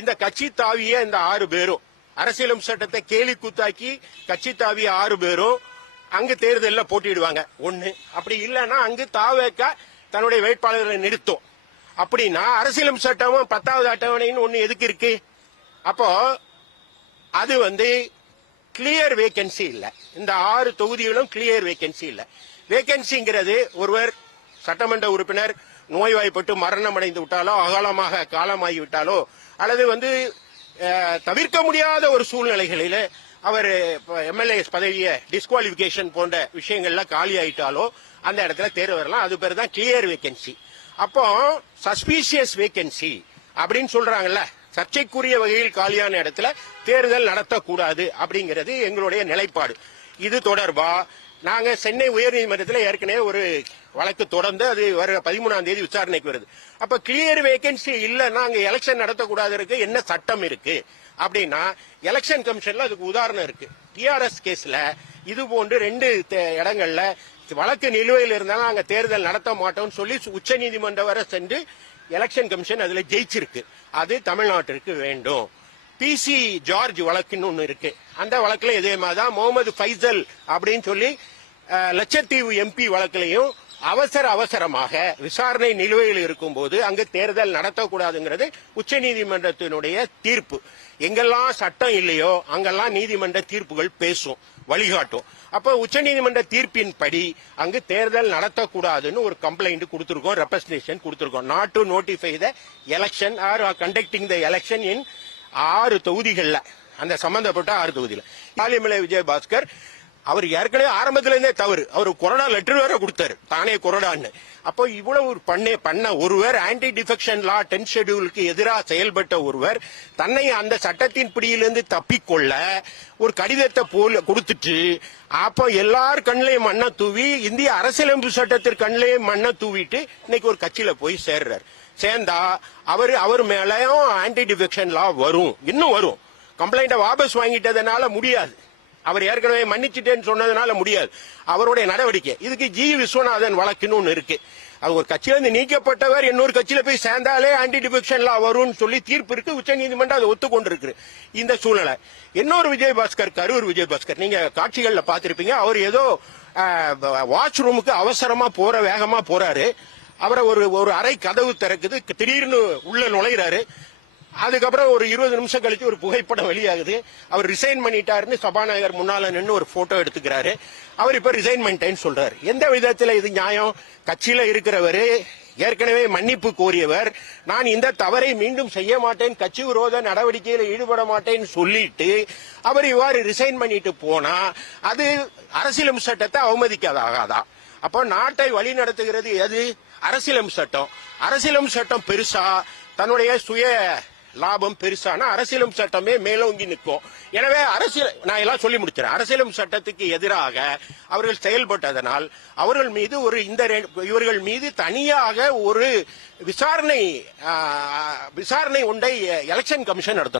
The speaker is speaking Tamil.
இந்த கட்சி தாவிய இந்த 6 பேரும் அரசியலமைப்பு சட்டத்தை கேலி கூத்தாக்கி கட்சி தாவிய 6 பேரும் அங்கு தேர்தலில் போட்டிடுவாங்க. ஒண்ணு அப்படி இல்லைன்னா அங்கு தாவேக்க தன்னுடைய வேட்பாளர்களை நிறுத்தும். அப்படின்னா அரசியலமைப்பு சட்டமும் 10வது அட்டவணைன்னு ஒண்ணு எதுக்கு இருக்கு? அப்போ அது கிளியர் வேகன்சி இல்ல. இந்த 6 தொகுதிகளும் கிளியர் வேகன்சி இல்ல. வேகன்சிங்கிறது ஒருவர் சட்டமன்ற உறுப்பினர் நோய்வாய்ப்பட்டு மரணம் அடைந்து விட்டாலோ, அகாலமாக காலமாகி விட்டாலோ, அல்லது தவிர்க்க முடியாத ஒரு சூழ்நிலைகளில் அவர் எம்எல்ஏ பதவியை டிஸ்குவாலிபிகேஷன் போன்ற விஷயங்கள்ல காலி ஆயிட்டாலோ அந்த இடத்துல தேர்வு வரலாம். அது பேர் தான் கிளியர் வேகன்சி. அப்போ சஸ்பீஷியஸ் வேகன்சி அப்படின்னு சொல்றாங்கல்ல, சர்ச்சைக்குரிய வகையில் காலியான இடத்துல தேர்தல் நடத்தக்கூடாது அப்படிங்கிறது எங்களுடைய நிலைப்பாடு. இது தொடர்பா நாங்க சென்னை உயர்நீதிமன்றத்தில் ஏற்கனவே ஒரு வழக்கு தொடர்ந்து அது வர 13ஆம் தேதி விசாரணைக்கு வருது. அப்ப கிளியர் வேகன்சி இல்லைன்னா அங்க எலெக்ஷன் நடத்தக்கூடாது இருக்கு. என்ன சட்டம் இருக்கு அப்படின்னா எலெக்ஷன் கமிஷன்ல அதுக்கு உதாரணம் இருக்கு. டிஆர்எஸ் கேஸ்ல இது போன்று 2 இடங்கள்ல வழக்கு நிலுவையில் இருந்தாலும் அங்க தேர்தல் நடத்த மாட்டோம்னு சொல்லி உச்ச நீதிமன்றம் வரை சென்று எலெக்ஷன் கமிஷன் அதுல ஜெயிச்சிருக்கு. அது தமிழ்நாட்டிற்கு வேண்டும். பிசி ஜார்ஜ் வழக்குன்னு ஒண்ணு இருக்கு. அந்த வழக்குல இதே மாதிரிதான் முகமது ஃபைசல் அப்படின்னு சொல்லி லட்சத்தீவு எம்பி வழக்கிலையும் அவசரமாக விசாரணை நிலுவையில் இருக்கும் போது அங்கு தேர்தல் நடத்தக்கூடாதுங்கிறது உச்ச நீதிமன்றத்தினுடைய தீர்ப்பு. எங்கெல்லாம் சட்டம் இல்லையோ அங்கெல்லாம் நீதிமன்ற தீர்ப்புகள் பேசும், வழிகாட்டும். அப்ப உச்ச நீதிமன்ற தீர்ப்பின்படி அங்கு தேர்தல் நடத்தக்கூடாதுன்னு ஒரு கம்ப்ளைண்ட் கொடுத்திருக்கோம், ரெப்ரசன்டேஷன் கொடுத்திருக்கோம். Not to notify the election R conducting the election இன் 6 தொகுதிகள்ல, அந்த சம்பந்தப்பட்ட 6 தொகுதியில. ஆலிமலை விஜயபாஸ்கர் அவர் ஏற்கனவே ஆரம்பத்திலிருந்தே தவறு. அவர் கொரோனா லெட்டர் வேற கொடுத்தாரு, தானே கொரோனான்னு. அப்போ இவ்வளவு பண்ண ஒருவர் ஆன்டி டிஃபெக்ஷன் லா 10 ஷெட்யூலுக்கு எதிராக செயல்பட்ட ஒருவர் தன்னை அந்த சட்டத்தின் பிடியிலிருந்து தப்பிக்கொள்ள ஒரு கடிதத்தை போல கொடுத்துட்டு அப்போ எல்லார் கண்ணிலையும் மண்ணை தூவி இந்திய அரசியலமைப்பு சட்டத்திற்கு கண்ணிலையும் மண்ணை தூவிட்டு இன்னைக்கு ஒரு கட்சியில போய் சேர்றாரு. சேர்ந்தா அவர் மேலேயும் ஆன்டி டிஃபெக்ஷன் லா வரும், இன்னும் வரும். கம்ப்ளைண்ட வாபஸ் வாங்கிட்டதுனால முடியாது. அவர் ஏற்கனவே மன்னிச்சுட்டேன்னு சொன்னதுனால முடியாது. அவருடைய நடவடிக்கை இதுக்கு ஜி விஸ்வநாதன் வழக்குன்னு ஒண்ணு இருக்கு. அது ஒரு கட்சியிலிருந்து நீக்கப்பட்டவர் இன்னொரு கட்சியில போய் சேர்ந்தாலே ஆன்டி டிஃபெக்ஷன் லா வரும்னு சொல்லி தீர்ப்பு இருக்கு. உச்ச நீதிமன்றம் அதை ஒத்துக்கொண்டிருக்கு. இந்த சூழ்நிலை இன்னொரு விஜயபாஸ்கர், கரூர் விஜயபாஸ்கர், நீங்க காட்சிகள்ல பாத்திருப்பீங்க. அவர் ஏதோ வாஷ் ரூமுக்கு அவசரமா வேகமா போறாரு. அவரை ஒரு அறை கதவு திறக்குது, திடீர்னு உள்ள நுழைகிறாரு. அதுக்கப்புறம் ஒரு 20 நிமிஷம் கழிச்சு ஒரு புகைப்படம் வெளியாகுது. அவர் ரிசைன் பண்ணிட்டாருன்னு சபாநாயகர் முன்னால நின்று ஒரு போட்டோ எடுத்துக்கிறாரு. அவர் இப்ப ரிசைன் பண்ணிட்டேன்னு சொல்றாரு. எந்த விதத்துல இது நியாயம்? கட்சியில இருக்கிறவரு, ஏற்கனவே மன்னிப்பு கோரியவர், நான் இந்த தவறை மீண்டும் செய்ய மாட்டேன், கட்சி விரோத நடவடிக்கையில் ஈடுபட மாட்டேன்னு சொல்லிட்டு அவர் இவ்வாறு ரிசைன் பண்ணிட்டு போனா அது அரசியலமைப்பு சட்டத்தை அவமதிக்காதாகாதா? அப்போ நாட்டை வழி நடத்துகிறது எது? அரசியலமைப்பு சட்டம். அரசியலமைப்பு சட்டம் பெருசா, தன்னுடைய சுய லாபம் பெருசான அரசியலமைப்பு சட்டமே மேலோங்கி நிற்கும். எனவே நான் எல்லாம் சொல்லி முடிச்சிடறேன். அரசியலமைப்பு சட்டத்துக்கு எதிராக அவர்கள் செயல்பட்டதனால் அவர்கள் மீது இவர்கள் மீது தனியாக ஒரு விசாரணை ஒன்றை எலெக்ஷன் கமிஷன் நடத்தும்.